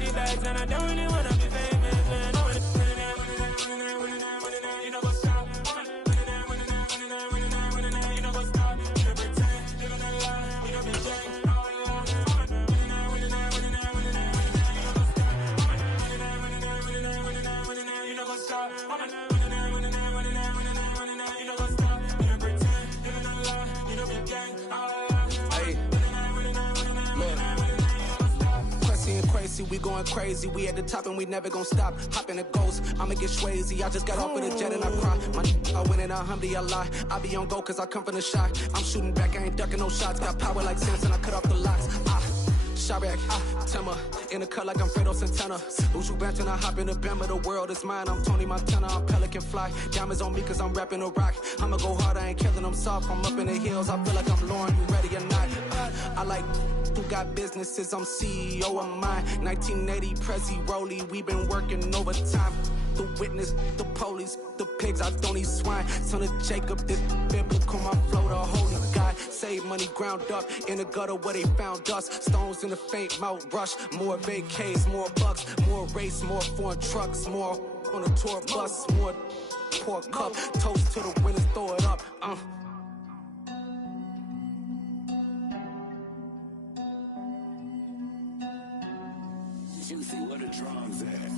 money bags and I don't really wanna be famous, man. You know what's up? You know what's up? You know pretend, living a lie. You know be gang, you know what's up? Crazy, we going crazy. We at the top and we never gon' stop. Hop in a ghost, I'ma get swayzy. I just got off of the jet and I cry. I win in a Humvee, I lie. I be on go cause I come from the shot. I'm shooting back, I ain't ducking no shots. Got power like Samson, I cut off the locks. Chirac, Tema, in the cut like I'm Fredo Santana. Uju Banton, I hop in the Bama, the world is mine. I'm Tony Montana, I'm Pelican Fly. Diamonds on me cause I'm rapping a rock. I'ma go hard, I ain't killing them soft. I'm up in the hills, I feel like I'm Lauren, you ready or not? I like who got businesses, I'm CEO of mine. 1980 Prezi Rolly, we been working overtime. The witness, the police, the pigs, I don't eat swine. Son of Jacob, this biblical, my flow, the holy God. Save money ground up in the gutter where they found us. Stones in the faint Mount Rush. More vacays, more bucks, more race, more foreign trucks, more on a tour bus, more pour cup. Toast to the winners, throw it up. Juicy, where the drums at?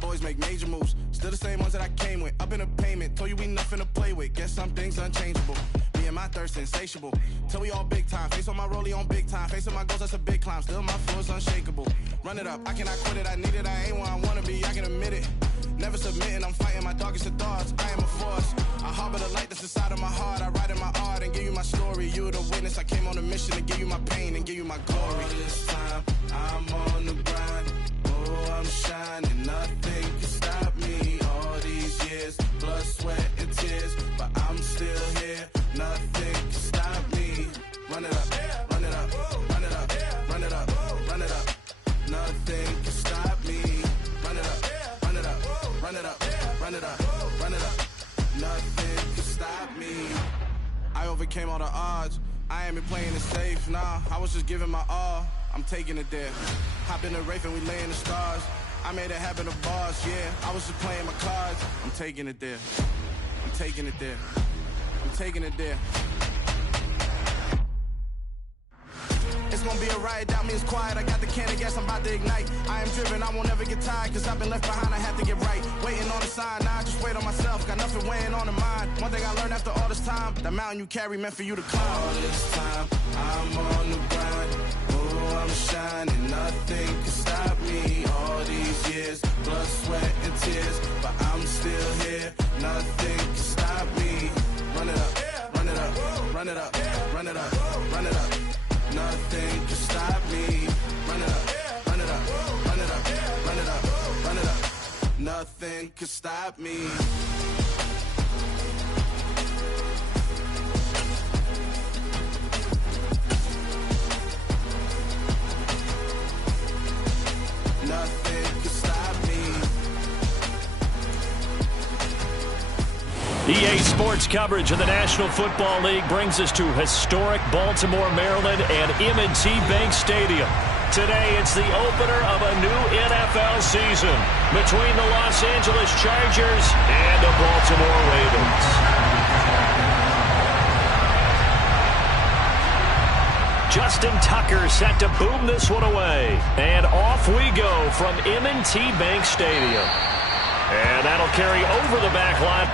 Boys make major moves, still the same ones that I came with. Up in the payment, told you we nothing to play with. Guess some things unchangeable. Me and my thirst insatiable. Till we all big time. Face on my rollie on big time. Facing my goals, that's a big climb. Still my floor's unshakable. Run it up, I cannot quit it. I need it, I ain't where I wanna be. I can admit it. Never submitting, I'm fighting my darkest of thoughts. I am a force. I harbor the light that's inside of my heart. I write in my art and give you my story. You the witness. I came on a mission to give you my pain and give you my glory. All this time, I'm on the grind. Oh, I'm shining. Nothing can stop me. All these years, blood, sweat, and tears, but I'm still here. Nothing can stop me. Run it up, run it up, run it up, run it up, run it up. Nothing can stop me. Run it up, run it up, run it up, run it up, run it up. Nothing can stop me. I overcame all the odds. I ain't been playing it safe, nah. I was just giving my all. I'm taking it there. Hop in the Wraith and we lay in the stars. I made it happen to boss, yeah. I was just playing my cards. I'm taking it there. I'm taking it there. I'm taking it there. It's gonna be a riot, doubt me it's quiet. I got the can of gas, I'm about to ignite. I am driven, I won't ever get tired, cause I've been left behind, I have to get right. Waiting on the sign, now I just wait on myself. Got nothing weighing on the mind. One thing I learned after all this time, the mountain you carry meant for you to climb. All this time, I'm on the grind. Oh, I'm shining, nothing can stop me. All these years, blood, sweat, and tears, but I'm still here. Nothing can stop me. Run it up, run it up, run it up, run it up, run it up. Nothing can stop me. Run it up, run it up, run it up, run it up, run it up. Nothing can stop me. Nothing can stop me. EA Sports coverage of the National Football League brings us to historic Baltimore, Maryland and M&T Bank Stadium. Today, it's the opener of a new NFL season between the Los Angeles Chargers and the Baltimore Ravens. Justin Tucker set to boom this one away. And off we go from M&T Bank Stadium. And that'll carry over the back line.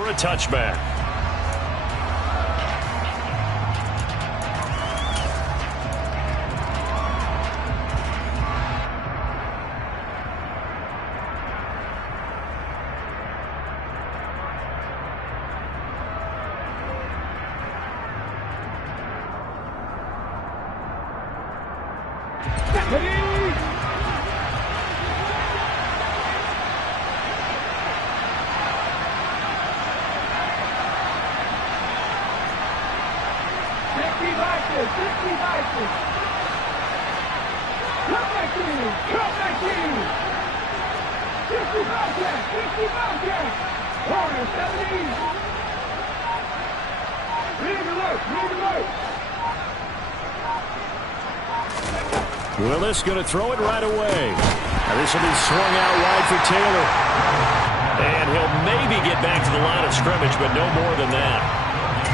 for a touchback. Willis going to throw it right away. Now this will be swung out wide for Taylor. And he'll maybe get back to the line of scrimmage, but no more than that.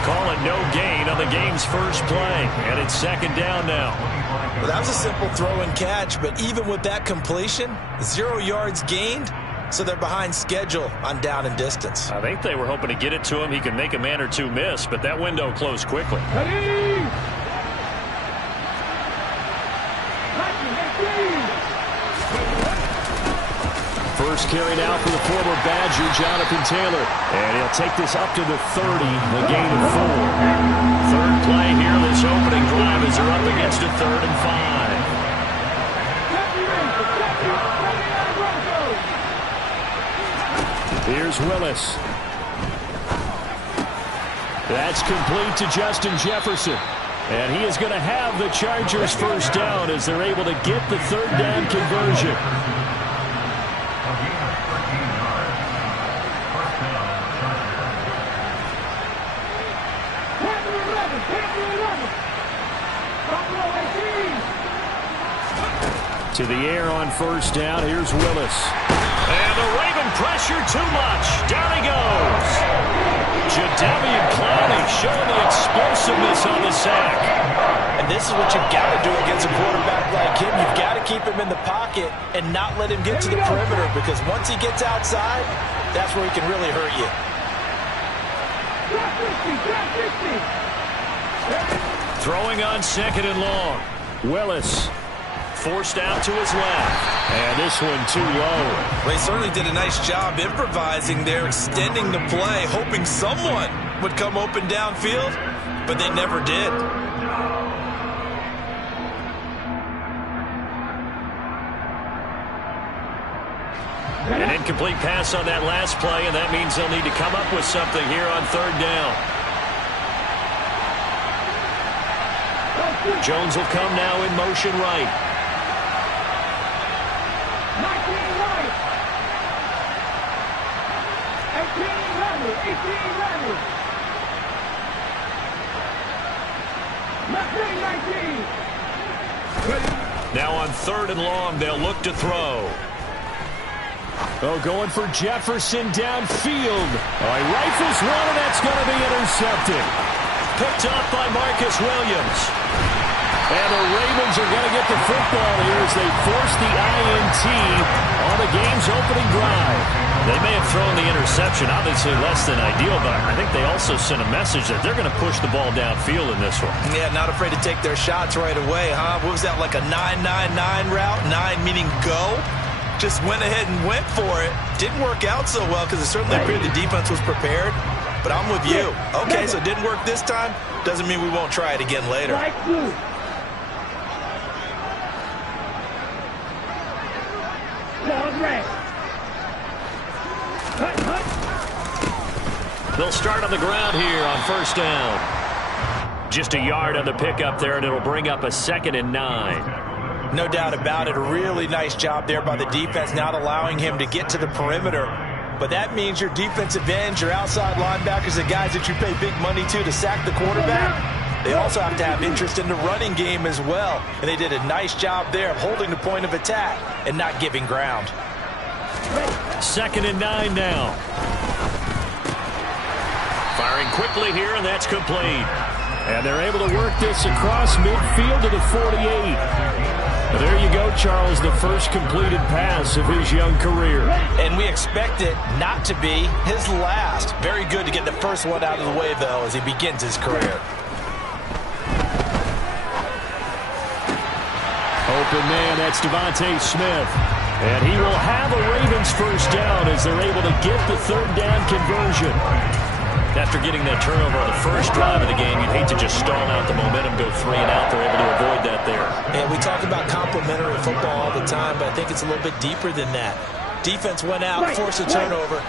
Call it no gain on the game's first play. And it's second down now. Well, that was a simple throw and catch, but even with that completion, 0 yards gained, so they're behind schedule on down and distance. I think they were hoping to get it to him. He could make a man or two miss, but that window closed quickly. First carry now for the former Badger, Jonathan Taylor. And he'll take this up to the 30, the gain of 4. Third play here, this opening drive as they're up against a 3rd and 5. Here's Willis. That's complete to Justin Jefferson. And he is going to have the Chargers first down as they're able to get the 3rd down conversion. To the air on first down. Here's Willis. And the Raven pressure too much. Down he goes. Jadeveon Clowney showing the explosiveness on the sack. And this is what you've got to do against a quarterback like him. You've got to keep him in the pocket and not let him get to the perimeter, because once he gets outside, that's where he can really hurt you. Throwing on 2nd and long. Willis forced out to his left. And this one too low. Well, he certainly did a nice job improvising there, extending the play, hoping someone would come open downfield, but they never did. An incomplete pass on that last play, and that means they'll need to come up with something here on 3rd down. Jones will come now in motion right. Now on 3rd and long, they'll look to throw. Oh, going for Jefferson downfield. Oh, he rifles one, and that's going to be intercepted. Picked up by Marcus Williams. And the Ravens are going to get the football here as they force the INT on the game's opening drive. They may have thrown the interception, obviously less than ideal, but I think they also sent a message that they're going to push the ball downfield in this one. Yeah, not afraid to take their shots right away, huh? What was that, like a 9-9-9 route? 9 meaning go? Just went ahead and went for it. Didn't work out so well because it certainly appeared the defense was prepared. But I'm with you. Okay, so it didn't work this time. Doesn't mean we won't try it again later. They'll start on the ground here on first down. Just a yard on the pickup there, and it'll bring up a 2nd and 9. No doubt about it. A really nice job there by the defense, not allowing him to get to the perimeter. But that means your defensive ends, your outside linebackers, the guys that you pay big money to sack the quarterback, they also have to have interest in the running game as well. And they did a nice job there of holding the point of attack and not giving ground. 2nd and 9 now. Firing quickly here, and that's complete. And they're able to work this across midfield to the 48. There you go, Charles, the first completed pass of his young career. And we expect it not to be his last. Very good to get the first one out of the way, though, as he begins his career. Open man, that's Devontae Smith. And he will have a Ravens first down as they're able to get the third down conversion. After getting that turnover on the first drive of the game, you'd hate to just stall out the momentum, go 3 and out. They're able to avoid that there. And we talk about complementary football all the time, but I think it's a little bit deeper than that. Defense went out, forced a turnover,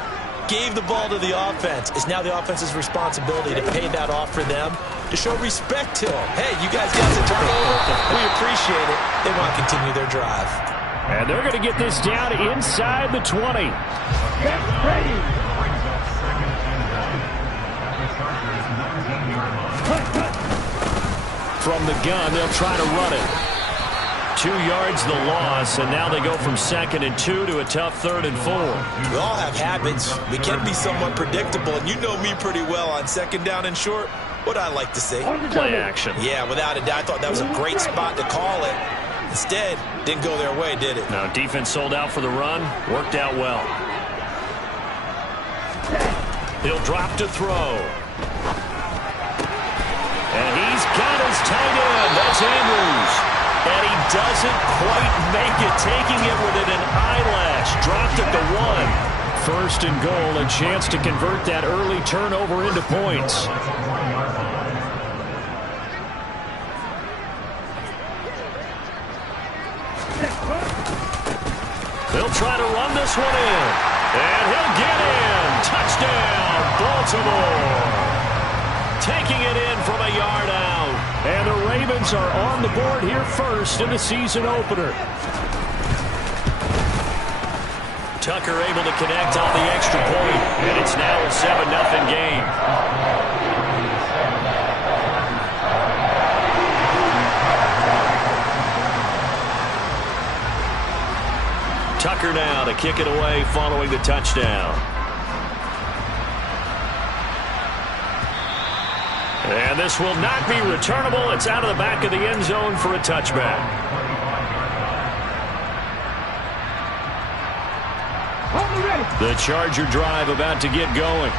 gave the ball to the offense. It's now the offense's responsibility to pay that off for them, to show respect to them. Hey, you guys got the turnover. We appreciate it. They want to continue their drive. And they're going to get this down inside the 20. From the gun, they'll try to run it. 2 yards the loss, and now they go from 2nd and 2 to a tough 3rd and 4. We all have habits. We can be somewhat predictable, and you know me pretty well on 2nd down and short. What I like to say? Play action. Yeah, without a doubt. I thought that was a great spot to call it. Instead, didn't go their way, did it? No, defense sold out for the run. Worked out well. He'll drop to throw. And he's got his tight end. That's Andrews. And he doesn't quite make it, taking it within an eyelash. Dropped at the 1. 1st and goal, a chance to convert that early turnover into points. They'll try to run this one in. And he'll get in. Touchdown, Baltimore. Taking it in from a yard out. And the Ravens are on the board here first in the season opener. Tucker able to connect on the extra point. And it's now a 7-0 game. Tucker now to kick it away following the touchdown. And this will not be returnable. It's out of the back of the end zone for a touchback. The Charger drive about to get going.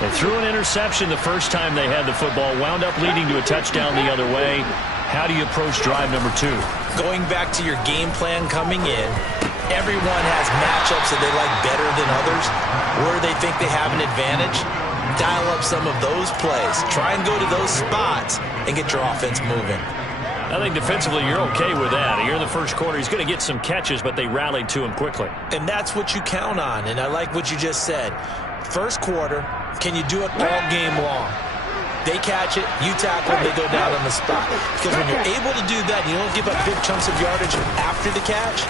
They threw an interception the first time they had the football, wound up leading to a touchdown the other way. How do you approach drive number 2? Going back to your game plan coming in, everyone has matchups that they like better than others, where they think they have an advantage. Dial up some of those plays. Try and go to those spots and get your offense moving. I think defensively you're okay with that. Here in the first quarter, he's going to get some catches, but they rallied to him quickly. And that's what you count on, and I like what you just said. First quarter, can you do it all game long? They catch it, you tackle them, they go down on the spot. Because when you're able to do that, you don't give up big chunks of yardage after the catch.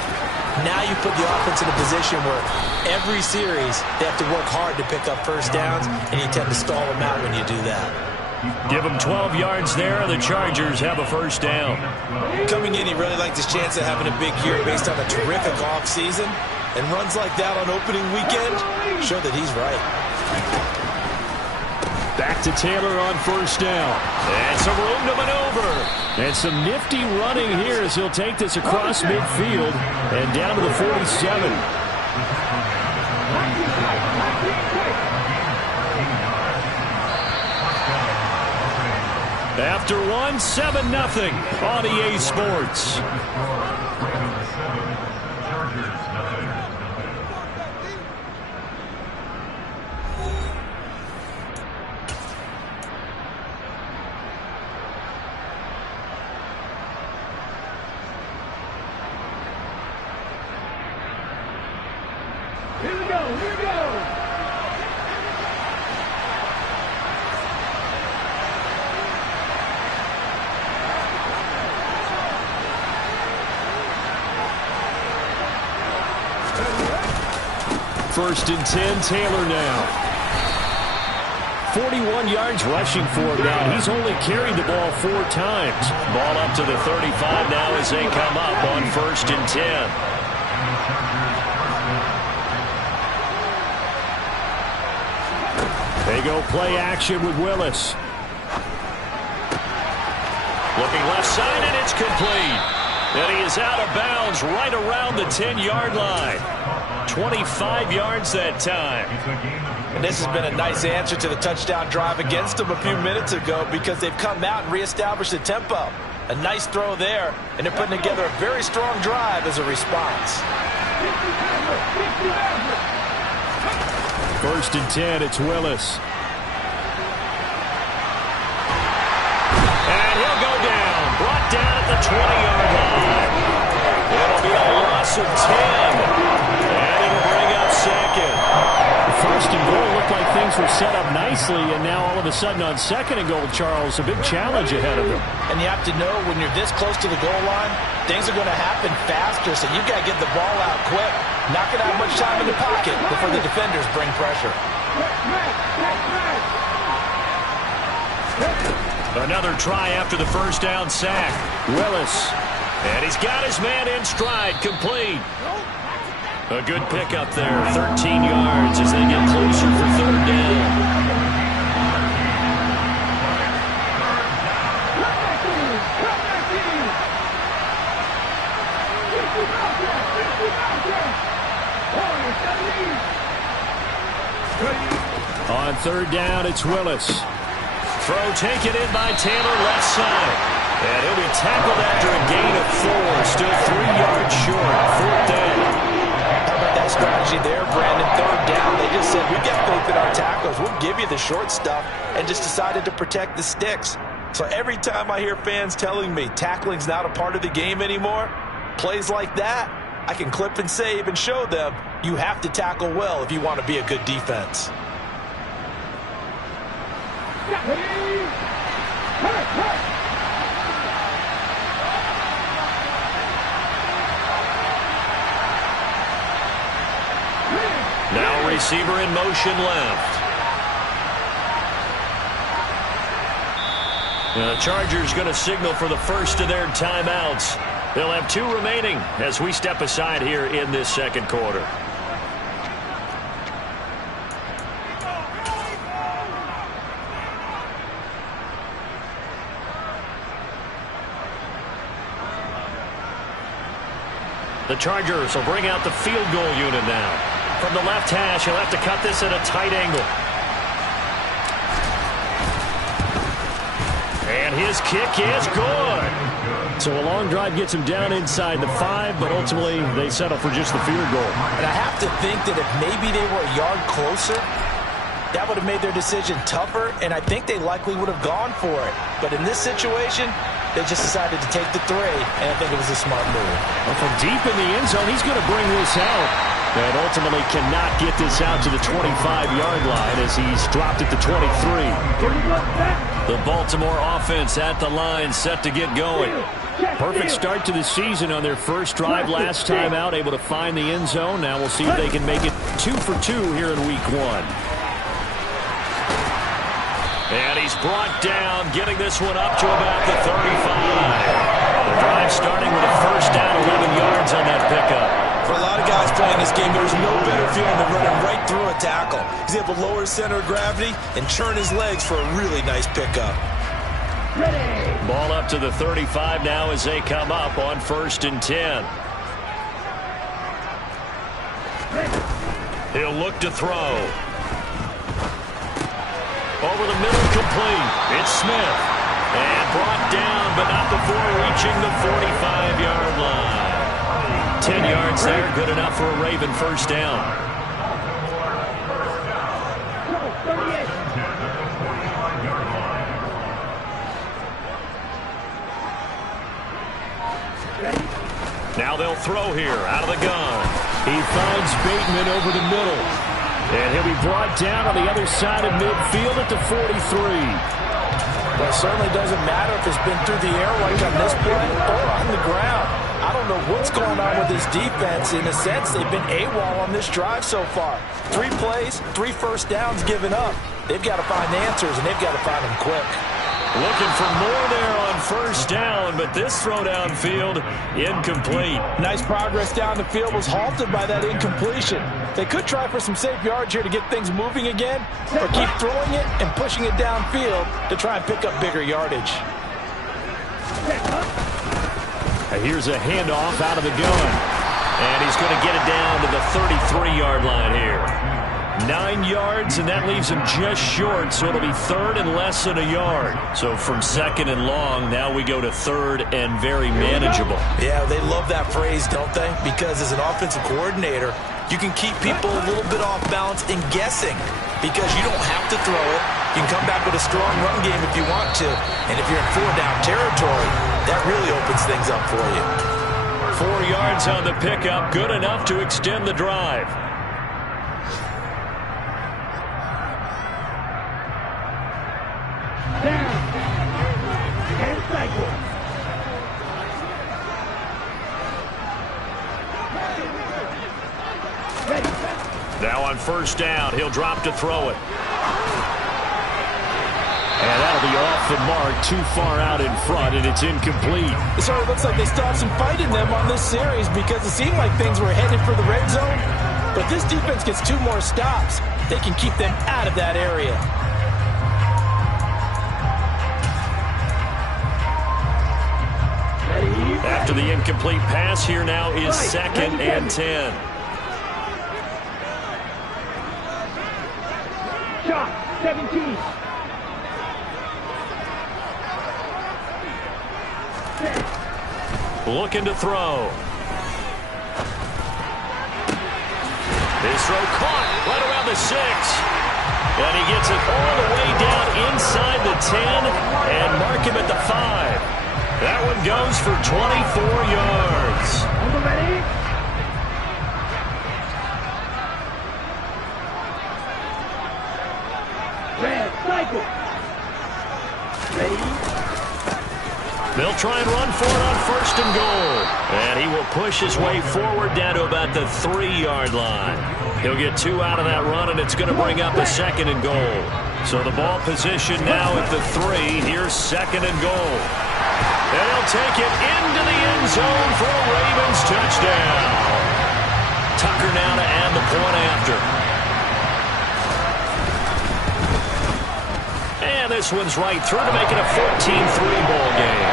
Now you put the offense in a position where every series they have to work hard to pick up first downs, and you tend to stall them out when you do that. Give them 12 yards there. The Chargers have a first down. Coming in, he really liked his chance of having a big year based on a terrific offseason. And runs like that on opening weekend show that he's right. Back to Taylor on first down. And some room to maneuver. And some nifty running here as he'll take this across midfield and down to the 47. After one, 7-0 on EA Sports. Here we go, here we go. First and 10, Taylor now. 41 yards rushing for him now. He's only carried the ball 4 times. Ball up to the 35 now as they come up on first and 10. They go play action with Willis. Looking left side, and it's complete. And he is out of bounds right around the 10-yard line. 25 yards that time. And this has been a nice answer to the touchdown drive against them a few minutes ago because they've come out and reestablished the tempo. A nice throw there, and they're putting together a very strong drive as a response. 1st and 10, it's Willis. And he'll go down. Brought down at the 20-yard line. It'll be a loss of 10. And it'll bring up second. The 1st and goal looked like things were set up nicely, and now all of a sudden on 2nd and goal, Charles, a big challenge ahead of them. And you have to know when you're this close to the goal line, things are going to happen faster, so you've got to get the ball out quick. Not going to have much time in the pocket before the defenders bring pressure. Another try after the 1st down sack. Willis. And he's got his man in stride, complete. A good pickup there, 13 yards as they get closer for 3rd down. On 3rd down, it's Willis. Throw taken in by Taylor, left side. And he'll be tackled after a gain of 4. Still 3 yards short. 4th down. How about that strategy there, Brandon? 3rd down. They just said, we've got faith in our tackles. We'll give you the short stuff, and just decided to protect the sticks. So every time I hear fans telling me tackling's not a part of the game anymore, plays like that, I can clip and save and show them you have to tackle well if you want to be a good defense. Now receiver in motion left. Now the Chargers going to signal for the first of their timeouts. They'll have 2 remaining as we step aside here in this 2nd quarter. The Chargers will bring out the field goal unit now. From the left hash, he'll have to cut this at a tight angle. And his kick is good. So a long drive gets him down inside the 5, but ultimately they settle for just the field goal. And I have to think that if maybe they were a yard closer, that would have made their decision tougher, and I think they likely would have gone for it. But in this situation, they just decided to take the 3, and I think it was a smart move. Well, from deep in the end zone, he's going to bring this out. And ultimately cannot get this out to the 25-yard line as he's dropped at the 23. The Baltimore offense at the line, set to get going. Perfect start to the season on their first drive last time out, able to find the end zone. Now we'll see if they can make it 2 for 2 here in week 1. And he's brought down, getting this one up to about the 35. The drive starting with a 1st down, 11 yards on that pickup. For a lot of guys playing this game, there's no better feeling than running right through a tackle. He's able to lower his center of gravity and churn his legs for a really nice pickup. Ball up to the 35 now as they come up on 1st and 10. He'll look to throw. Over the middle, complete. It's Smith. And brought down, but not before reaching the 45-yard line. 10 yards there, good enough for a Raven 1st down. Now they'll throw here, out of the gun. He finds Bateman over the middle. And he'll be brought down on the other side of midfield at the 43. Well, it certainly doesn't matter if it's been through the air like on this play or on the ground. I don't know what's going on with this defense. In a sense, they've been AWOL on this drive so far. 3 plays, 3 1st downs given up. They've got to find answers, and they've got to find them quick. Looking for more there on 1st down, but this throw downfield, incomplete. Nice progress down the field was halted by that incompletion. They could try for some safe yards here to get things moving again, or keep throwing it and pushing it downfield to try and pick up bigger yardage. Here's a handoff out of the gun. And he's going to get it down to the 33-yard line here. 9 yards, and that leaves him just short, so it'll be third and less than a yard. So from second and long, now we go to third and very manageable. Yeah, they love that phrase, don't they? Because as an offensive coordinator, you can keep people a little bit off balance and guessing because you don't have to throw it. You can come back with a strong run game if you want to. And if you're in 4-down territory, that really opens things up for you. 4 yards on the pickup, good enough to extend the drive. Down. And cycle. Now on first down, he'll drop to throw it. And that'll be off the mark, too far out in front, and it's incomplete. It sort of looks like they still have some fight in them on this series because it seemed like things were headed for the red zone. But this defense gets 2 more stops. They can keep them out of that area. After the incomplete pass, here now is second and 10. Shot, 17. Looking to throw. His throw caught right around the 6. And he gets it all the way down inside the 10 and mark him at the 5. That one goes for 24 yards. Ready? Red, cycle. Ready? They'll try and run for it on first and goal. And he will push his way forward down to about the 3-yard line. He'll get 2 out of that run, and it's going to bring up a second and goal. So the ball position now at the 3. Here's second and goal. And he'll take it into the end zone for a Ravens touchdown. Tucker now to add the point after. And this one's right through to make it a 14-3 ball game.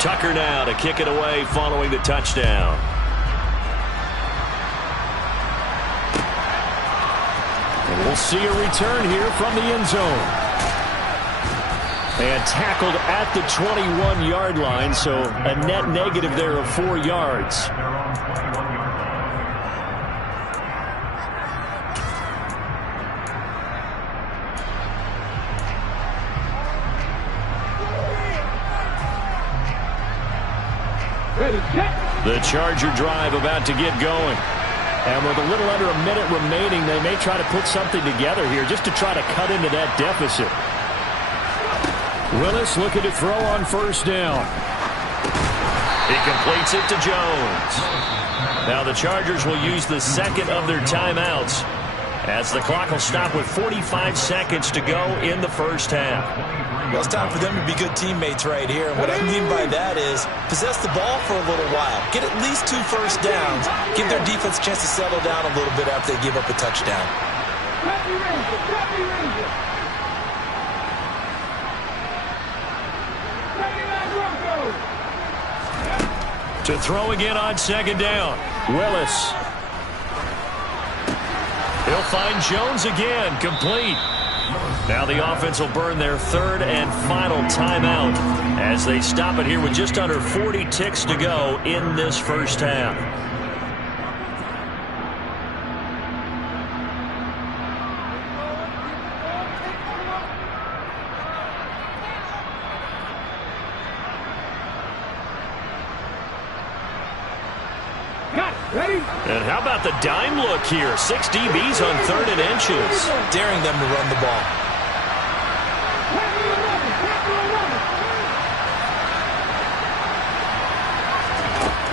Tucker now to kick it away following the touchdown. And we'll see a return here from the end zone. And tackled at the 21-yard line, so a net negative there of 4 yards. The Charger drive about to get going. And with a little under a minute remaining, they may try to put something together here just to try to cut into that deficit. Willis looking to throw on first down. He completes it to Jones. Now the Chargers will use the second of their timeouts as the clock will stop with 45 seconds to go in the first half. Well, it's time for them to be good teammates right here. And what I mean by that is possess the ball for a little while. Get at least 2 first downs. Give their defense a chance to settle down a little bit after they give up a touchdown. To throw again on second down. Willis. He'll find Jones again, complete. Now the offense will burn their third and final timeout as they stop it here with just under 40 ticks to go in this first half. Ready? And how about the dime look here? 6 DBs on third and inches. Daring them to run the ball.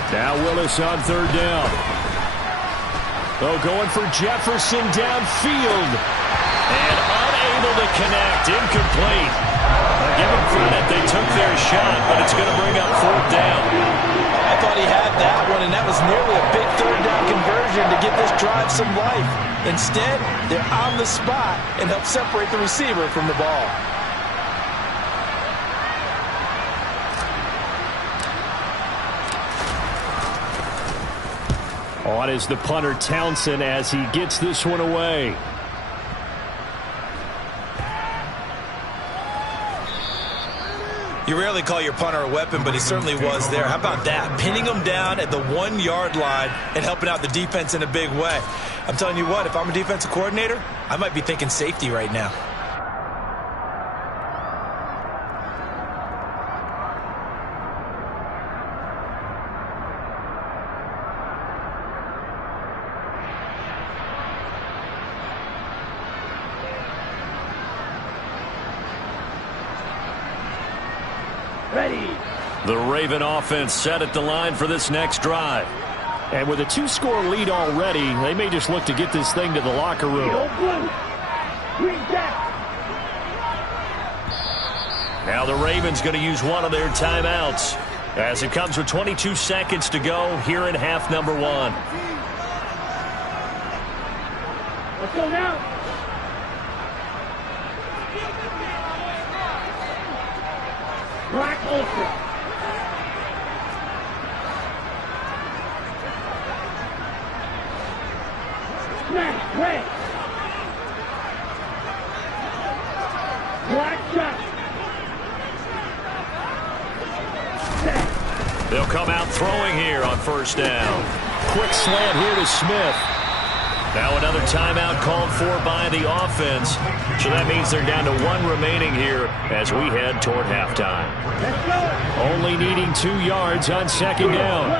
Now Willis on third down. Oh, going for Jefferson downfield. And unable to connect. Incomplete. Give them credit. They took their shot, but it's going to bring up fourth down. I thought he had that one, and that was nearly a big third down conversion to give this drive some life. Instead, they're on the spot and help separate the receiver from the ball. On is the punter, Townsend, as he gets this one away. You rarely call your punter a weapon, but he certainly was there. How about that? Pinning him down at the 1-yard line and helping out the defense in a big way. I'm telling you what, if I'm a defensive coordinator, I might be thinking safety right now. Ready. The Raven offense set at the line for this next drive. And with a 2-score lead already, they may just look to get this thing to the locker room. Now the Ravens going to use one of their timeouts as it comes with 22 seconds to go here in half number 1. Let's go now. Black Ultra. Smash, red. Black shot. Set. They'll come out throwing here on first down. Quick slant here to Smith. Now another timeout called for by the offense. So that means they're down to 1 remaining here as we head toward halftime. Only needing 2 yards on second down.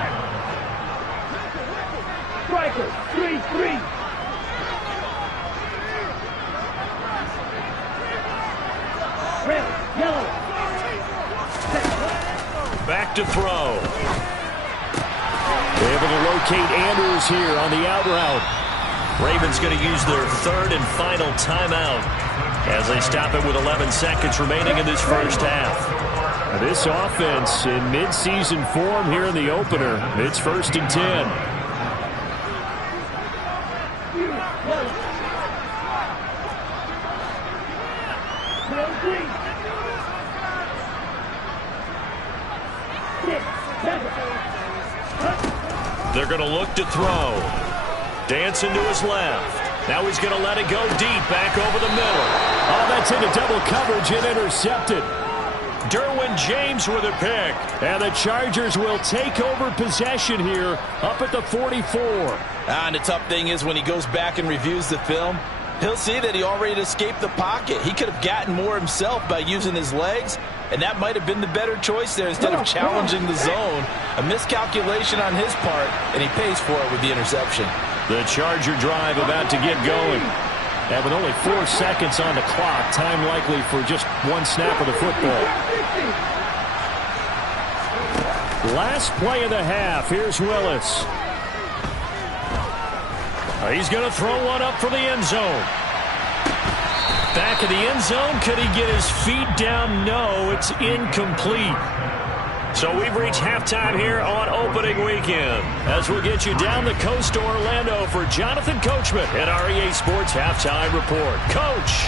Striker, 3-3. Red, yellow. Back to throw. They're able to locate Andrews here on the out route. Ravens going to use their 3rd and final timeout as they stop it with 11 seconds remaining in this first half. This offense in mid-season form here in the opener. It's 1st and 10. They're going to look to throw. Dancing to his left. Now he's going to let it go deep back over the middle. Oh, that's into double coverage and intercepted. Derwin James with a pick. And the Chargers will take over possession here up at the 44. And the tough thing is when he goes back and reviews the film, he'll see that he already escaped the pocket. He could have gotten more himself by using his legs, and that might have been the better choice there instead of challenging the zone. A miscalculation on his part, and he pays for it with the interception. The Charger drive about to get going. And with only 4 seconds on the clock, time likely for just 1 snap of the football. Last play of the half. Here's Willis. He's going to throw one up for the end zone. Back of the end zone. Could he get his feet down? No, it's incomplete. So we've reached halftime here on opening weekend as we'll get you down the coast to Orlando for Jonathan Coachman at our EA Sports Halftime Report. Coach.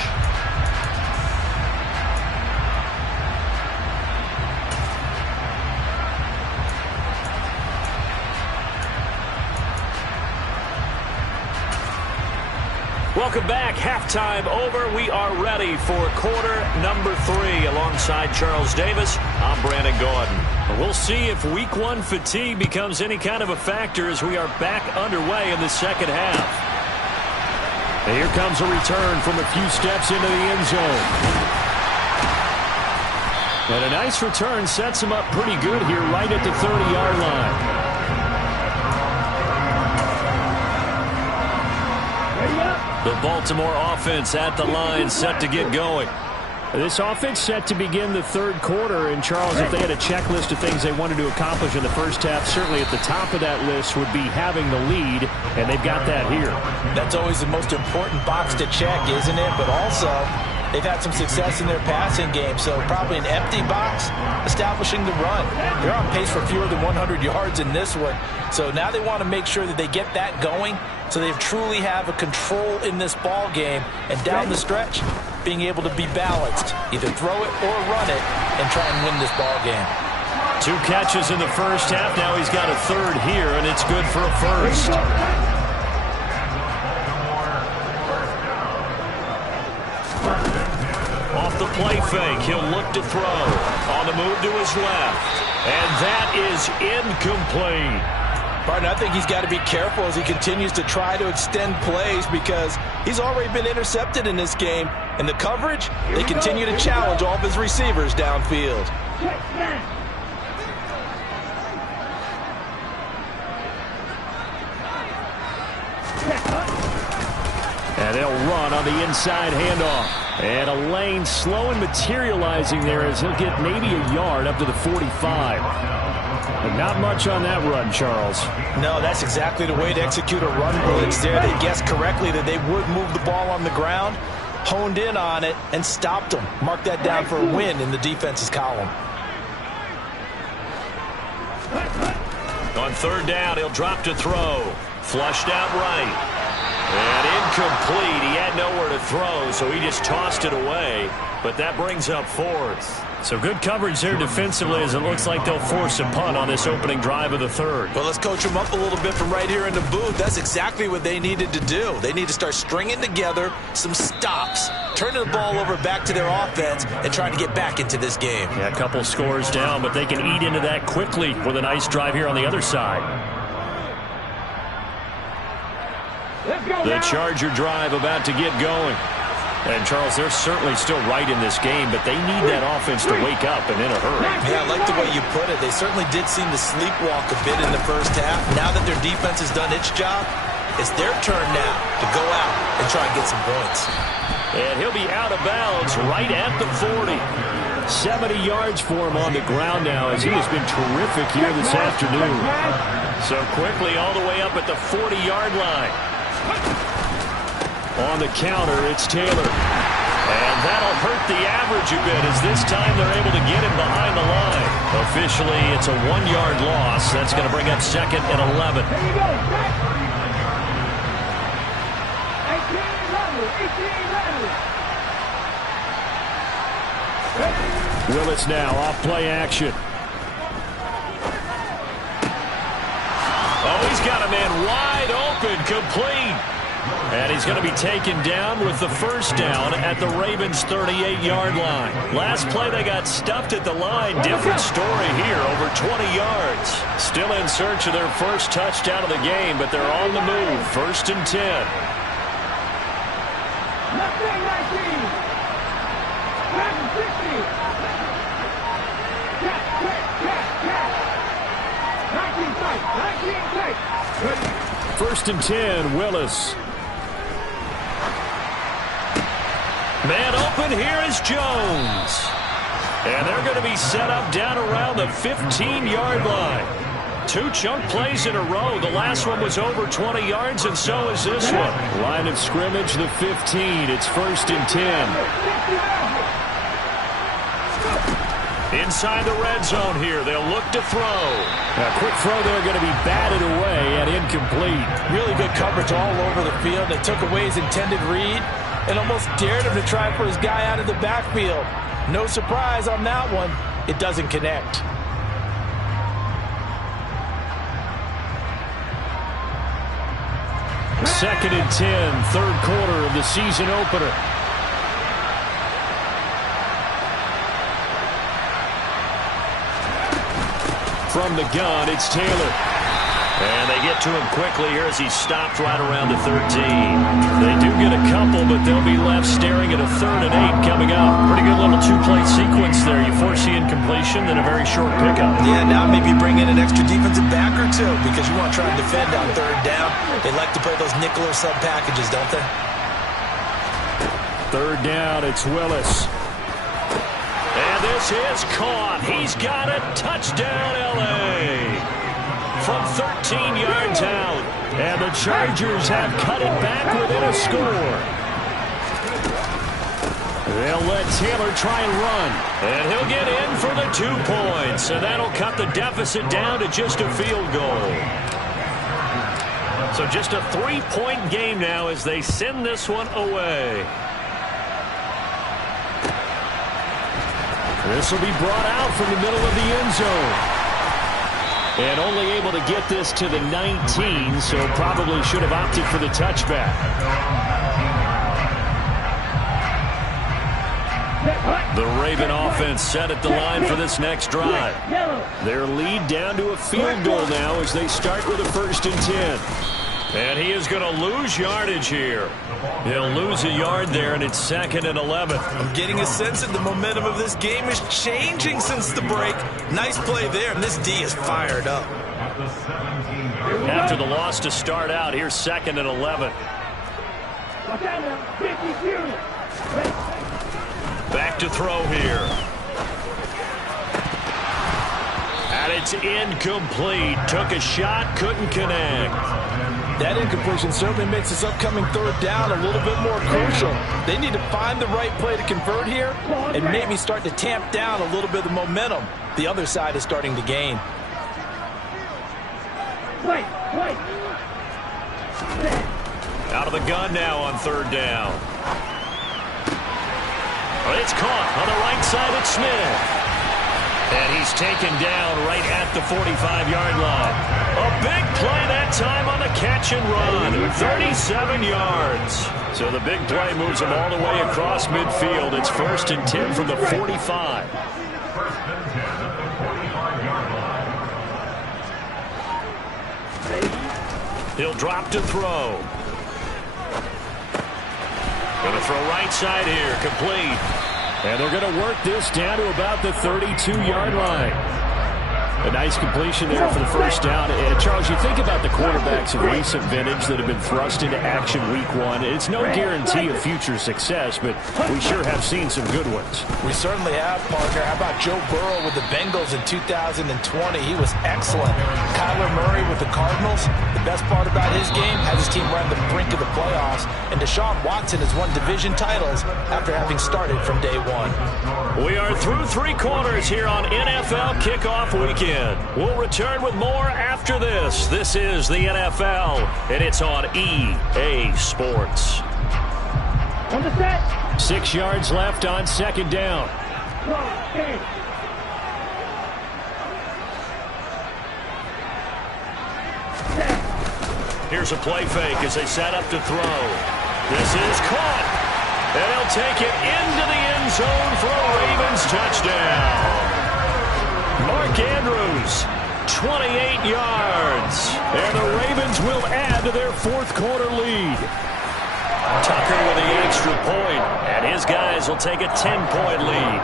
Welcome back. Halftime over. We are ready for quarter number 3 alongside Charles Davis. I'm Brandon Gordon. We'll see if week 1 fatigue becomes any kind of a factor as we are back underway in the second half. And here comes a return from a few steps into the end zone. And a nice return sets him up pretty good here right at the 30-yard line. The Baltimore offense at the line, set to get going. This offense set to begin the third quarter. And, Charles, if they had a checklist of things they wanted to accomplish in the first half, certainly at the top of that list would be having the lead, and they've got that here. That's always the most important box to check, isn't it? But also, they've had some success in their passing game, so probably an empty box establishing the run. They're on pace for fewer than 100 yards in this one, so now they want to make sure that they get that going so they truly have a control in this ball game, and down the stretch, being able to be balanced, either throw it or run it, and try and win this ball game. 2 catches in the first half. Now he's got a third here, and it's good for a first. Off the play fake, he'll look to throw. On the move to his left. And that is incomplete. Partner, I think he's got to be careful as he continues to try to extend plays because he's already been intercepted in this game. And the coverage, they continue to challenge all of his receivers downfield. And they'll run on the inside handoff. And a lane slow and materializing there as he'll get maybe a yard up to the 45. But not much on that run, Charles. No, that's exactly the way to execute a run blitz there. They guessed correctly that they would move the ball on the ground, honed in on it, and stopped them. Mark that down for a win in the defense's column. On third down, he'll drop to throw. Flushed out right. And incomplete. He had nowhere to throw, so he just tossed it away. But that brings up fourth. So good coverage there defensively as it looks like they'll force a punt on this opening drive of the third. Well, let's coach them up a little bit from right here in the booth. That's exactly what they needed to do. They need to start stringing together some stops, turning the ball over back to their offense, and trying to get back into this game. Yeah, a couple scores down, but they can eat into that quickly with a nice drive here on the other side. The Charger drive about to get going. And, Charles, they're certainly still right in this game, but they need that offense to wake up and in a hurry. Yeah, I like the way you put it. They certainly did seem to sleepwalk a bit in the first half. Now that their defense has done its job, it's their turn now to go out and try and get some points. And he'll be out of bounds right at the 40. 70 yards for him on the ground now as he has been terrific here this afternoon. So quickly all the way up at the 40-yard line. On the counter, it's Taylor. And that'll hurt the average a bit as this time they're able to get him behind the line. Officially, it's a 1-yard loss. That's going to bring up 2nd and 11. Willis now off play action. Oh, he's got a man wide open, complete. And he's going to be taken down with the first down at the Ravens' 38-yard line. Last play, they got stuffed at the line. Different story here, over 20 yards. Still in search of their first touchdown of the game, but they're on the move. 1st and 10. First and 10, Willis. Man open, here is Jones. And they're going to be set up down around the 15-yard line. 2 chunk plays in a row. The last one was over 20 yards, and so is this one. Line of scrimmage, the 15. It's 1st and 10. Inside the red zone here. They'll look to throw. A quick throw there going to be batted away and incomplete. Really good coverage all over the field. They took away his intended read and almost dared him to try for his guy out of the backfield. No surprise on that one. It doesn't connect. Second and 10, third quarter of the season opener. From the gun, it's Taylor. And they get to him quickly here as he stopped right around the 13. They do get a couple, but they'll be left staring at a 3rd and 8 coming up. Pretty good little 2-play sequence there. You force the incompletion, then a very short pickup. Yeah, now maybe bring in an extra defensive back or two because you want to try and defend on 3rd down. They like to play those nickel or sub packages, don't they? 3rd down, it's Willis. And this is caught. He's got it. Touchdown, L.A. From 13 yards out. And the Chargers have cut it back within a score. They'll let Taylor try and run. And he'll get in for the 2 points. And that'll cut the deficit down to just a field goal. So just a 3-point game now as they send this one away. This will be brought out from the middle of the end zone. And only able to get this to the 19, so probably should have opted for the touchback. The Raven offense set at the line for this next drive. Their lead down to a field goal now as they start with a 1st and 10. And he is going to lose yardage here. He'll lose a yard there, and it's 2nd and 11. I'm getting a sense that the momentum of this game is changing since the break. Nice play there, and this D is fired up. After the loss to start out, here's 2nd and 11. Back to throw here. And it's incomplete. Took a shot, couldn't connect. That incompletion certainly makes this upcoming 3rd down a little bit more crucial. They need to find the right play to convert here and maybe start to tamp down a little bit of the momentum the other side is starting to gain. Out of the gun now on 3rd down. It's caught on the right side at Smith. And he's taken down right at the 45-yard line. A big play that time on the catch and run. 37 yards. So the big play moves him all the way across midfield. It's 1st and 10 from the 45. He'll drop to throw. Going to throw right side here. Complete. And they're going to work this down to about the 32-yard line. A nice completion there for the 1st down. And Charles, you think about the quarterbacks of recent vintage that have been thrust into action week 1. It's no guarantee of future success, but we sure have seen some good ones. We certainly have, partner. How about Joe Burrow with the Bengals in 2020? He was excellent. Kyler Murray with the Cardinals. The best part about his game has his team right on the brink of the playoffs. And Deshaun Watson has won division titles after having started from day 1. We are through 3 quarters here on NFL Kickoff Weekend. We'll return with more after this. This is the NFL, and it's on EA Sports. 6 yards left on 2nd down. Here's a play fake as they set up to throw. This is caught, and they'll take it into the end zone for a Ravens touchdown. Mark Andrews, 28 yards. And the Ravens will add to their 4th quarter lead. Tucker with the extra point, and his guys will take a 10-point lead.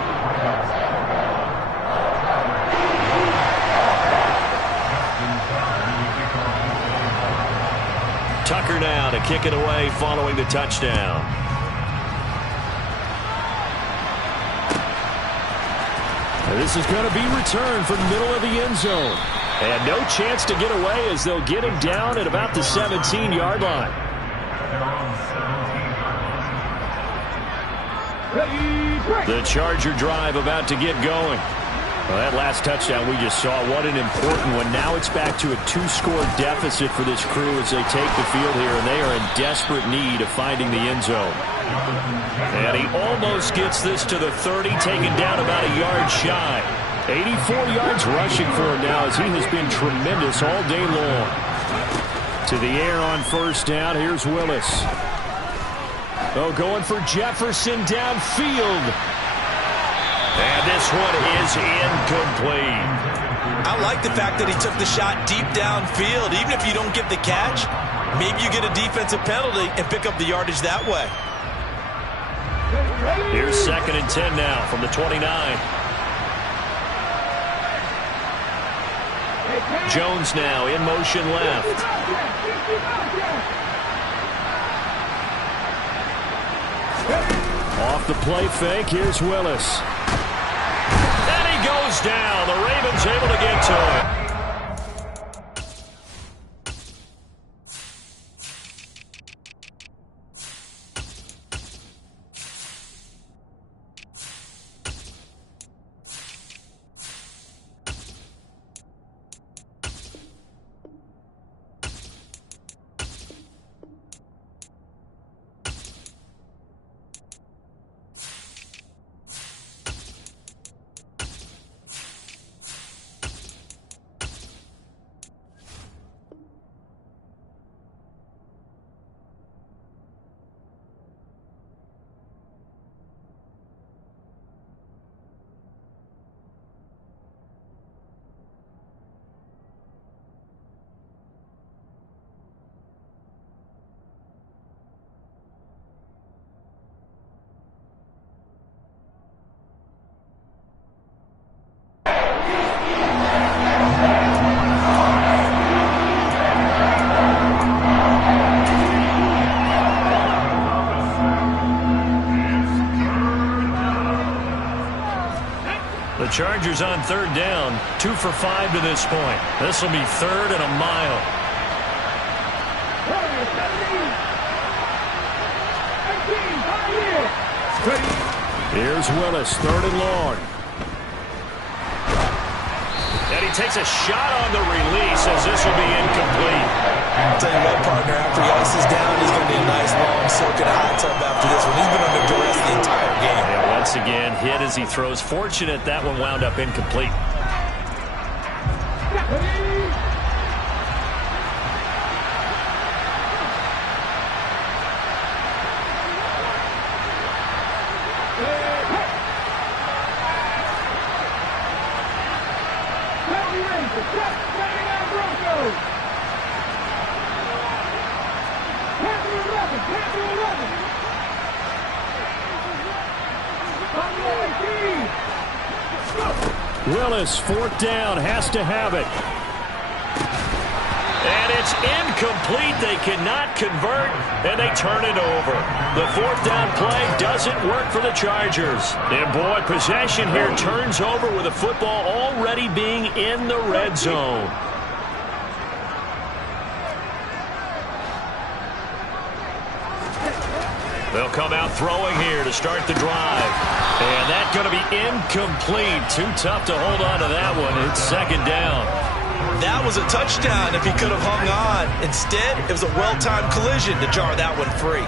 Tucker now to kick it away following the touchdown. This is going to be returned from the middle of the end zone. And no chance to get away as they'll get him down at about the 17-yard line. The Charger drive about to get going. Well, that last touchdown we just saw, what an important one. Now it's back to a 2-score deficit for this crew as they take the field here, and they are in desperate need of finding the end zone. And he almost gets this to the 30, taken down about a yard shy. 84 yards rushing for him now as he has been tremendous all day long. To the air on 1st down, here's Willis. Oh, going for Jefferson downfield. And this one is incomplete. I like the fact that he took the shot deep downfield. Even if you don't get the catch, maybe you get a defensive penalty and pick up the yardage that way. Here's 2nd and 10 now from the 29. Jones now in motion left. Off the play fake, here's Willis. And he goes down. The Ravens able to get to it. The Chargers on third down, 2 for 5 to this point. This will be third and a mile. Here's Willis, third and long. And he takes a shot on the release as this will be incomplete. I'll tell you what, partner, after he ices down, he's going to be a nice long soak in a hot tub after this one. He's been under duress the entire game. And once again, hit as he throws. Fortunate that one wound up incomplete. Willis, fourth down, has to have it. And it's incomplete. They cannot convert, and they turn it over. The fourth down play doesn't work for the Chargers. And boy, possession here turns over with the football already being in the red zone. They'll come out throwing here to start the drive. And that's going to be incomplete. Too tough to hold on to that one. It's second down. That was a touchdown if he could have hung on. Instead, it was a well-timed collision to jar that one free.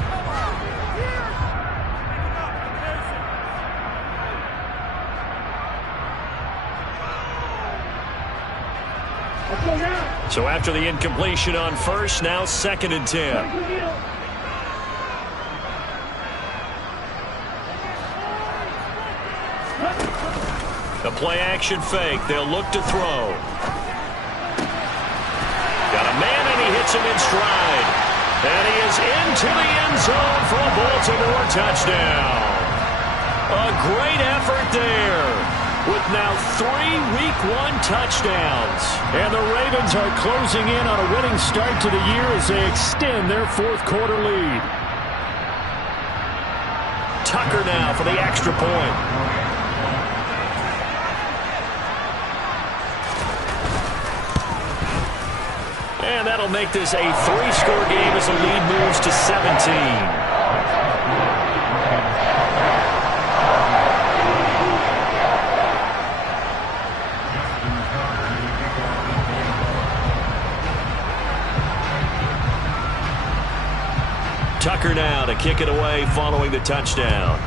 So after the incompletion on first, now second and 10. The play-action fake. They'll look to throw. Got a man, and he hits him in stride. And he is into the end zone for a Baltimore touchdown. A great effort there with now 3 Week 1 touchdowns. And the Ravens are closing in on a winning start to the year as they extend their fourth quarter lead. Tucker now for the extra point. And that'll make this a 3-score game as the lead moves to 17. Tucker now to kick it away following the touchdown.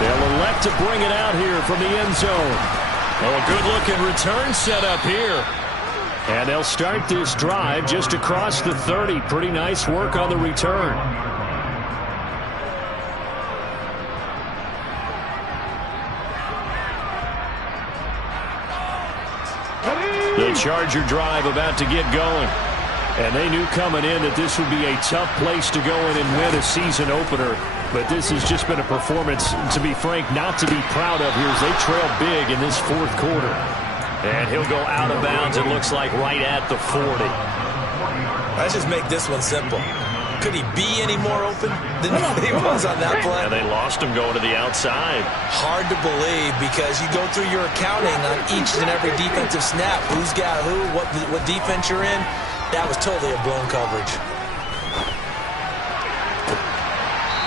They'll elect to bring it out here from the end zone. Well, a good-looking return set up here. And they'll start this drive just across the 30. Pretty nice work on the return. The Charger drive about to get going. And they knew coming in that this would be a tough place to go in and win a season opener. But this has just been a performance, to be frank, not to be proud of here as they trail big in this fourth quarter. And he'll go out of bounds, it looks like, right at the 40. Let's just make this one simple. Could he be any more open than he was on that play? And they lost him going to the outside. Hard to believe because you go through your accounting on each and every defensive snap. Who's got who, what defense you're in. That was totally a blown coverage.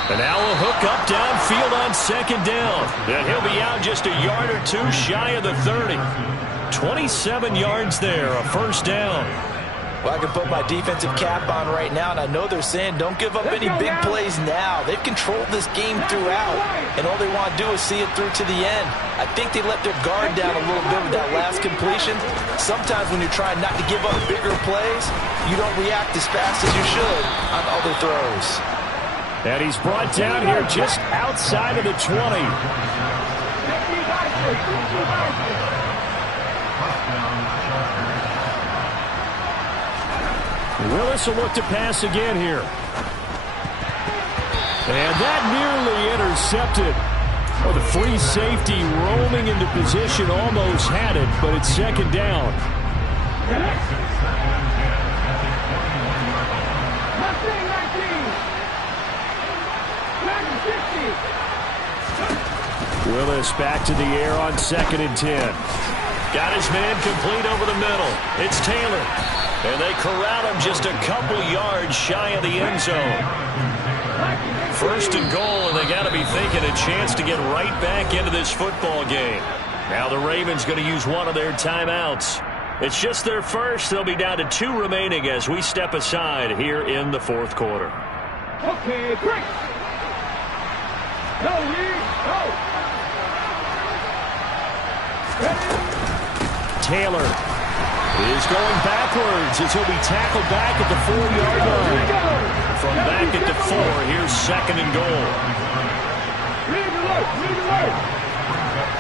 And now a hook up downfield on second down. And he'll be out just a yard or two shy of the 30. 27 yards there, a first down. Well, I can put my defensive cap on right now, and I know they're saying don't give up any big plays now. They've controlled this game throughout, and all they want to do is see it through to the end. I think they let their guard down a little bit with that last completion. Sometimes when you're trying not to give up bigger plays, you don't react as fast as you should on other throws. And he's brought down here just outside of the 20. Willis will look to pass again here. And that nearly intercepted. Oh, the free safety roaming into position almost had it, but it's second down. Willis back to the air on 2nd and 10. Got his man complete over the middle. It's Taylor. And they corral him just a couple yards shy of the end zone. 1st and goal, and they got to be thinking a chance to get right back into this football game. Now the Ravens going to use one of their timeouts. It's just their first. They'll be down to 2 remaining as we step aside here in the 4th quarter. Okay, break. Go, Lee, go. Taylor is going backwards as he'll be tackled back at the 4-yard line. From back at the 4, here's 2nd and goal. Lead alert, lead alert.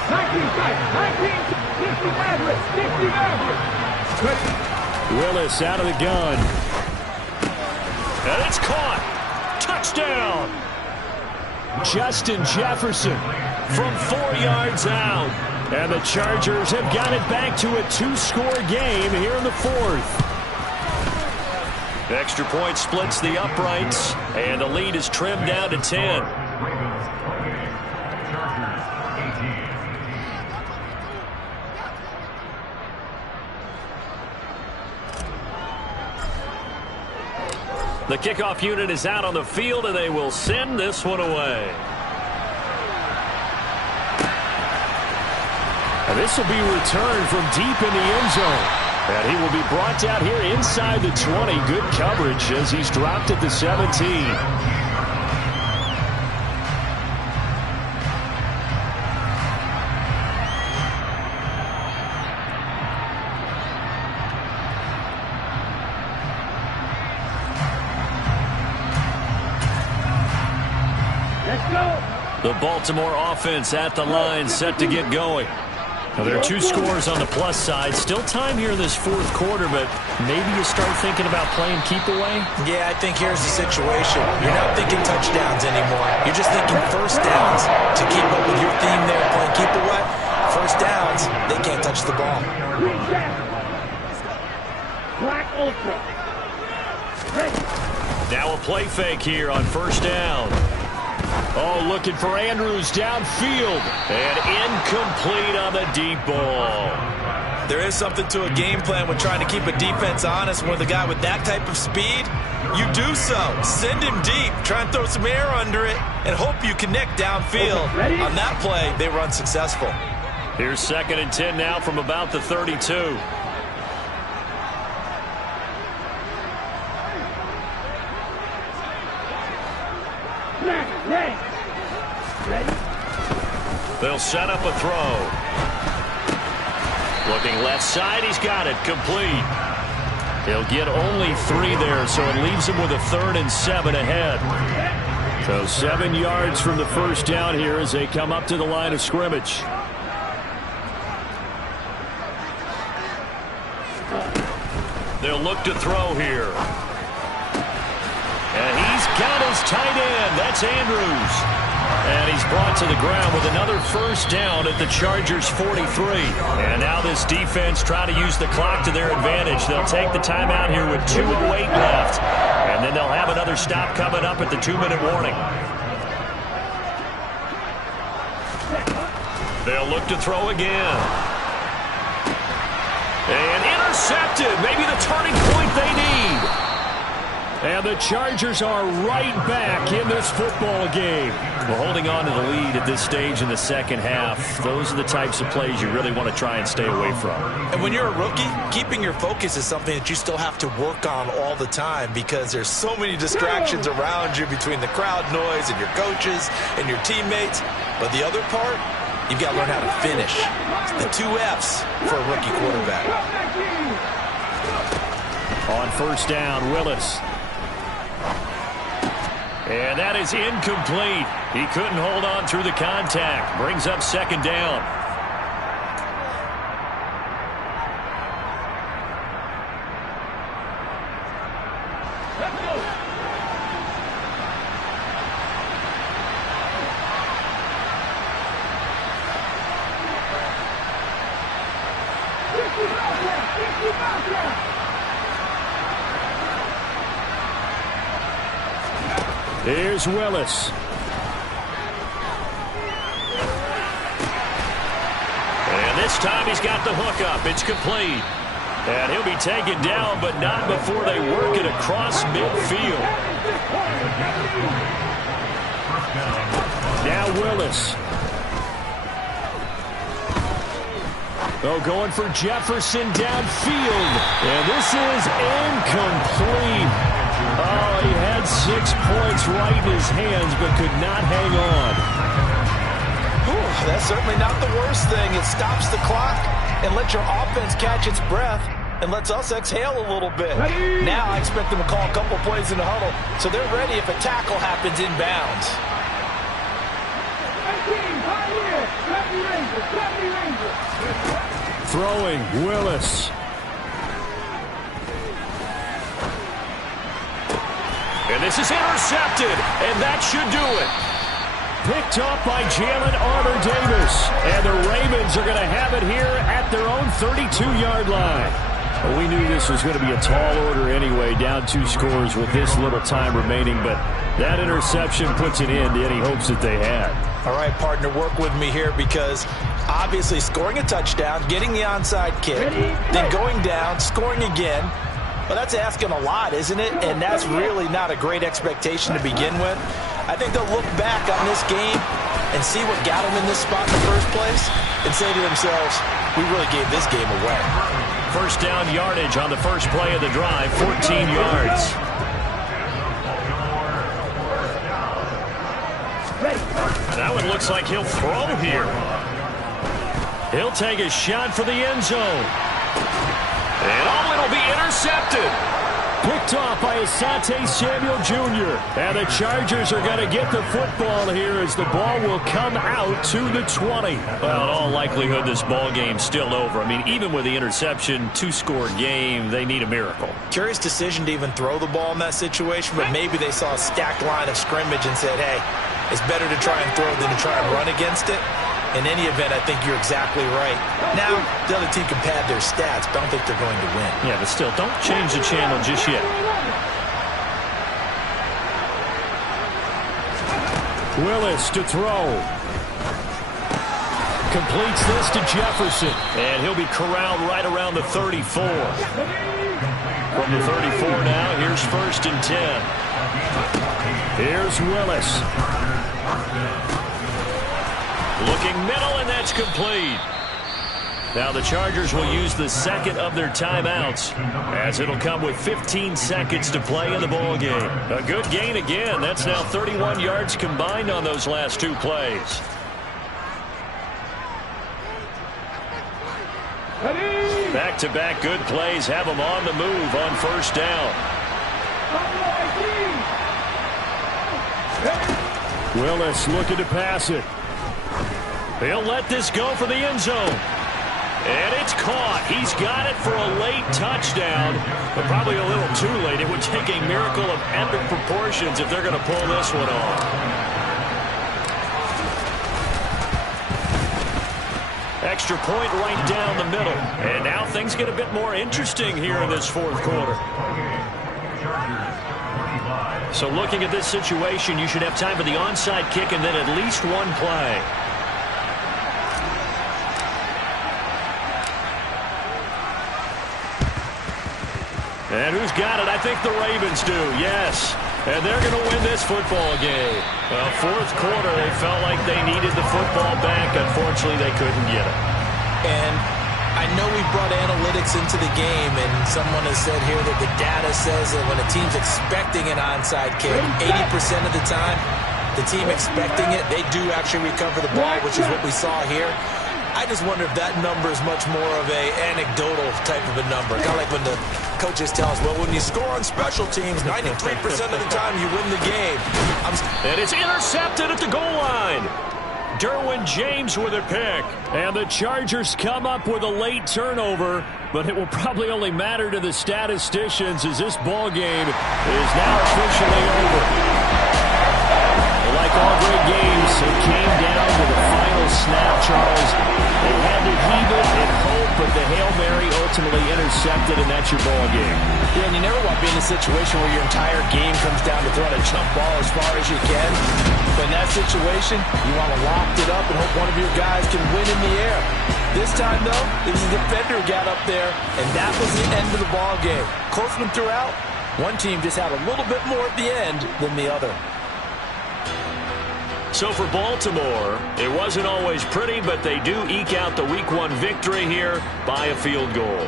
19 strike, 19, 60 average, 60 average. Willis out of the gun. And it's caught. Touchdown. Justin Jefferson from 4 yards out. And the Chargers have got it back to a 2-score game here in the 4th. Extra point splits the uprights, and the lead is trimmed down to 10. The kickoff unit is out on the field, and they will send this one away. And this will be returned from deep in the end zone. And he will be brought down here inside the 20. Good coverage as he's dropped at the 17. Let's go. The Baltimore offense at the line, set to get going. Now, there are 2 scores on the plus side. Still time here in this 4th quarter, but maybe you start thinking about playing keep away? Yeah, I think here's the situation. You're not thinking touchdowns anymore. You're just thinking first downs. To keep up with your theme there, playing keep away, first downs, they can't touch the ball. Green Jack. Black Ultra. Ready. Now a play fake here on 1st down. Oh, looking for Andrews downfield. And incomplete on the deep ball. There is something to a game plan with trying to keep a defense honest. When with a guy with that type of speed, you do so. Send him deep. Try and throw some air under it and hope you connect downfield. On that play, they were unsuccessful. Here's 2nd and 10 now from about the 32. They'll set up a throw. Looking left side, he's got it, complete. He'll get only 3 there, so it leaves him with a 3rd and 7 ahead. So 7 yards from the 1st down here as they come up to the line of scrimmage. They'll look to throw here. And he's got his tight end. That's Andrews. And he's brought to the ground with another 1st down at the Chargers' 43. And now this defense trying to use the clock to their advantage. They'll take the timeout here with 2:08 left. And then they'll have another stop coming up at the 2-minute warning. They'll look to throw again. And intercepted. Maybe the turning point they need. And the Chargers are right back in this football game. Well, holding on to the lead at this stage in the 2nd half, those are the types of plays you really want to try and stay away from. And when you're a rookie, keeping your focus is something that you still have to work on all the time because there's so many distractions around you between the crowd noise and your coaches and your teammates. But the other part, you've got to learn how to finish. The 2 F's for a rookie quarterback. On 1st down, Willis. And that is incomplete. He couldn't hold on through the contact. Brings up 2nd down. Let's go. Here's Willis. This time he's got the hook up. It's complete. And he'll be taken down, but not before they work it across midfield. Now Willis. Oh, going for Jefferson downfield. And this is incomplete. Oh, he had 6 points right in his hands, but could not hang on. Whew, that's certainly not the worst thing. It stops the clock and lets your offense catch its breath and lets us exhale a little bit. Now I expect them to call a couple plays in the huddle so they're ready if a tackle happens inbounds. Throwing, Willis. And this is intercepted, and that should do it. Picked up by Jalen Armour-Davis. And the Ravens are going to have it here at their own 32-yard line. Well, we knew this was going to be a tall order anyway, down 2 scores with this little time remaining, but that interception puts an end to any hopes that they had. All right, partner, work with me here because obviously scoring a touchdown, getting the onside kick, then going down, scoring again. Well, that's asking a lot, isn't it? And that's really not a great expectation to begin with. I think they'll look back on this game and see what got them in this spot in the first place and say to themselves, we really gave this game away. First down yardage on the first play of the drive, 14 yards. That one looks like he'll throw here. He'll take a shot for the end zone. And it'll be intercepted. Picked off by Asante Samuel Jr. And the Chargers are going to get the football here as the ball will come out to the 20. Well, in all likelihood, this ball game's still over. I mean, even with the interception, 2-score game, they need a miracle. Curious decision to even throw the ball in that situation, but maybe they saw a stacked line of scrimmage and said, hey, it's better to try and throw than to try and run against it. In any event, I think you're exactly right. Now, the other team can pad their stats, but I don't think they're going to win. Yeah, but still, don't change the channel just yet. Willis to throw. Completes this to Jefferson. And he'll be corralled right around the 34. From the 34 now, here's 1st and 10. Here's Willis. Looking middle, and that's complete. Now the Chargers will use the second of their timeouts as it'll come with 15 seconds to play in the ball game. A good gain again. That's now 31 yards combined on those last 2 plays. Back-to-back good plays have them on the move on first down. Willis looking to pass it. He'll let this go for the end zone. And it's caught. He's got it for a late touchdown, but probably a little too late. It would take a miracle of epic proportions if they're going to pull this one off. Extra point right down the middle. And now things get a bit more interesting here in this 4th quarter. So looking at this situation, you should have time for the onside kick and then at least 1 play. And who's got it? I think the Ravens do, yes. And they're going to win this football game. Well, 4th quarter, they felt like they needed the football back. Unfortunately, they couldn't get it. And I know we brought analytics into the game, and someone has said here that the data says that when a team's expecting an onside kick, 80% of the time, the team expecting it, they do actually recover the ball, which is what we saw here. I just wonder if that number is much more of a anecdotal type of a number. Kind of like when the coaches tell us, well, when you score on special teams, 93% of the time you win the game. And it's intercepted at the goal line. Derwin James with a pick. And the Chargers come up with a late turnover, but it will probably only matter to the statisticians as this ball game is now officially over. Like all great games, it came down to the final snap, Charles. They had to heave it and hope, but the Hail Mary ultimately ultimately intercepted, and that's your ball game. Yeah, and you never want to be in a situation where your entire game comes down to throwing a jump ball as far as you can. But in that situation, you want to lock it up and hope one of your guys can win in the air. This time, though, it was the defender who got up there, and that was the end of the ball game. Close one throughout. One team just had a little bit more at the end than the other. So for Baltimore, it wasn't always pretty, but they do eke out the Week 1 victory here by a field goal.